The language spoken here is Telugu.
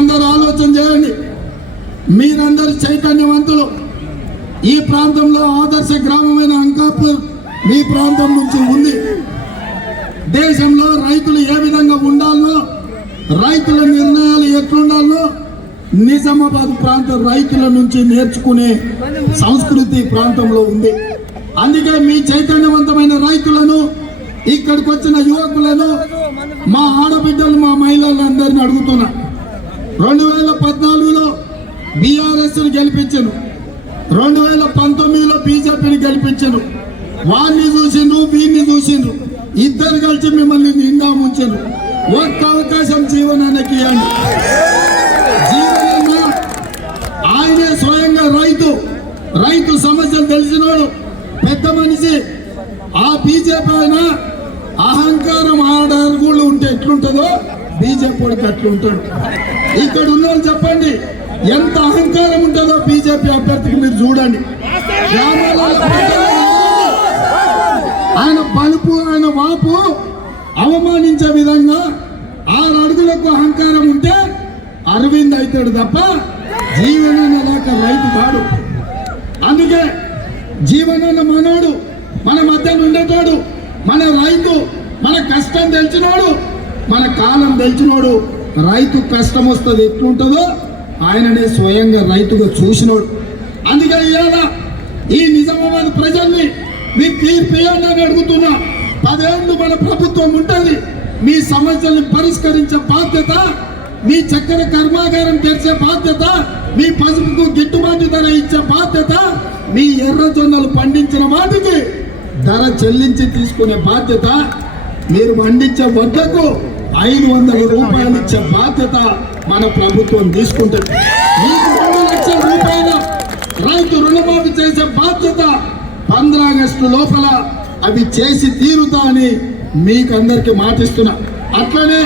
మీరందరూ ఆలోచన చేయండి. మీరందరూ చైతన్యవంతులు. ఈ ప్రాంతంలో ఆదర్శ గ్రామమైన అంకాపూర్ మీ ప్రాంతం నుంచి ఉంది. దేశంలో రైతులు ఏ విధంగా ఉండాలో, రైతుల నిర్ణయాలు ఎట్లుండాలో నిజామాబాద్ ప్రాంత రైతుల నుంచి నేర్చుకునే సంస్కృతి ప్రాంతంలో ఉంది. అందుకే మీ చైతన్యవంతమైన రైతులను, ఇక్కడికి వచ్చిన యువకులను, మా ఆడబిడ్డలు, మా మహిళలందరినీ అడుగుతున్నా. 2014లో బీఆర్ఎస్ను గెలిపించను, 2019లో బీజేపీని గెలిపించను. వారిని చూసిండ్రు, వీరిని చూసిండ్రు, ఇద్దరు కలిసి మిమ్మల్ని నిండా ముంచను. ఒక్క అవకాశం జీవనానికి ఇవ్వండి. జీవనన్న ఆయనే స్వయంగా రైతు సమస్యలు తెలిసినోడు, పెద్ద మనిషి. ఆ బీజేపీ ఆయన అహంకారం ఆడరుగుళ్ళు ఉంటే ఎట్లుంటుందో బీజేపీకి అట్లుంటాడు. ఇక్కడ ఉన్న వాళ్ళు చెప్పండి ఎంత అహంకారం ఉంటుందో బీజేపీ అభ్యర్థికి మీరు చూడండి. ఆయన బలుపు, ఆయన వాపు అవమానించే విధంగా 6 అడుగులకు అహంకారం ఉంటే అరవింద్ అవుతాడు తప్ప జీవనన్న దాకా రైతు కాడు. అందుకే జీవనన్న మనోడు, మన మధ్యలో ఉండేటోడు, మన రైతు, మన కష్టం తెలిసినోడు, మన కాలం తెలిసినోడు. రైతు కష్టం వస్తుంది ఎట్లుంటుందో ఆయననే స్వయంగా రైతుగా చూసినోడు. అందుకే ఇవాళ ఈ నిజామాబాద్ ప్రజల్ని మీ తీర్పు ఇవ్వండి అని అడుగుతున్నా. 10 ఏళ్ళు మన ప్రభుత్వం ఉంటుంది. మీ సమస్యల్ని పరిష్కరించే బాధ్యత, మీ చక్కెర కర్మాగారం తెరిచే బాధ్యత, మీ పసుపుకు గిట్టుబాటు ధర ఇచ్చే బాధ్యత, మీ ఎర్రజొన్నలు పండించిన వాటికి ధర చెల్లించి తీసుకునే బాధ్యత, మీరు పండించే వడ్లకు 500 రూపాయలు ఇచ్చే బాధ్యత మన ప్రభుత్వం తీసుకుంటుంది. మీకు 2 లక్షల రూపాయల రైతు రుణమాఫీ చేసే బాధ్యత 15 ఆగస్టు లోపల అవి చేసి తీరుతా అని మీకు అందరికి మాటిస్తున్నా. అట్లనే